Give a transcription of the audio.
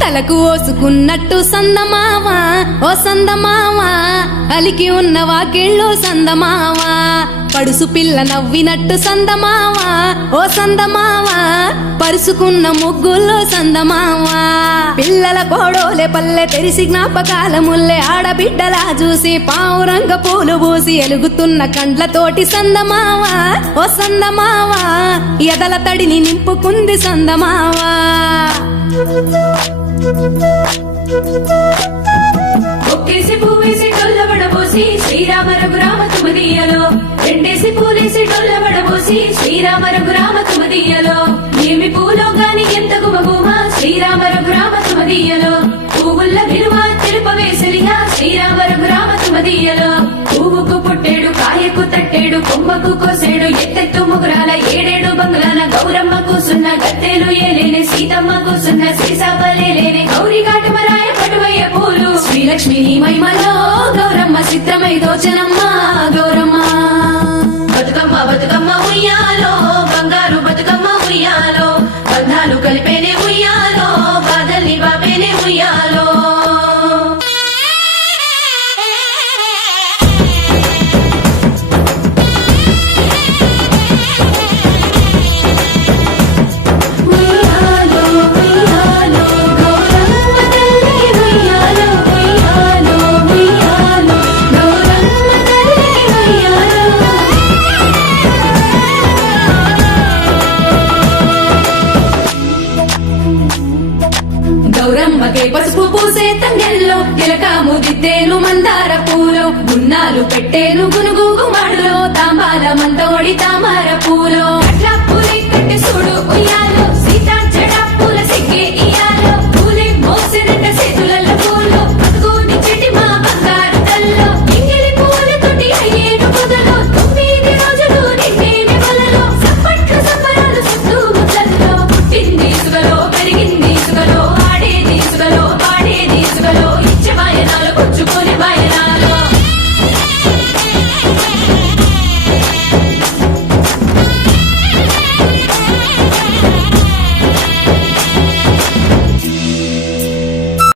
తలకు ఓసుకున్నట్టు సందమావా ఓ సందమావా అలికి ఉన్న వాకిళ్ళు సందమావా పడుసు పిల్ల నవ్వినట్టు సందమావా ఓ సందమావా పరుసుకున్న ముగ్గుల్లో సందమావా పిల్లల కోడోలే పల్లె తెరిసి జ్ఞాపకాల ముల్లె ఆడబిడ్డలా చూసి పావురంగ పూలు పూసి ఎలుగుతున్న కండ్లతోటి సందమావా ఓ సందమావా ఎదల తడిని నింపుకుంది సందమావా ఒక్కేసి పువ్వేసి డొల్లబడబోసి శ్రీరామ రఘురామ తుమదీయలో రెండేసి పూలేసి డొల్లబడబోసి శ్రీరామ రఘురామ తుమదీయలో ఏమి పూలో గాని ఎంత గుమగుమ శ్రీరామ రఘురామ తుమదీయలో పువ్వుల్ల విలువ తెలుపవేసలిగా శ్రీరామ రఘురామ తుమదీయలో పువ్వుకు పుట్టేడు కాయకు తట్టేడు కొమ్మకు కోసేడు ఎత్తెత్తు ముగురాల ఏడేడు బంగ్లాల గౌరమ్మ కూసున్న గత్తెలు ఏలేని సీతమ్మ కూసున్న సీసాపలేలేని గౌరీ కాటమరాయ పటువయ్య పూలు శ్రీలక్ష్మి మహిమలో గౌరమ్మ చిత్రమై దోచనమ్మ గౌరమ్మ బతుకమ్మ బతుకమ్మ ఉయ్యాలో బంగారు బతుకమ్మ ఉయ్యాలో బంధాలు కలిపేనే ఉయ్యాలో బాధల్ని బాపేనే ఉయ్యాలో గౌరమ్మకే పసుపు పూసే తంగెల్లో తిలకాము దిద్దేను మందార పూలో గున్నాలు పెట్టేను గునుగు గుమాడులో తాంబాల మంతోడి తామర పూలో అట్లా పూలే కట్టె చూడు ఉయ్యాలో సీతా జడ పూల సిగ్గే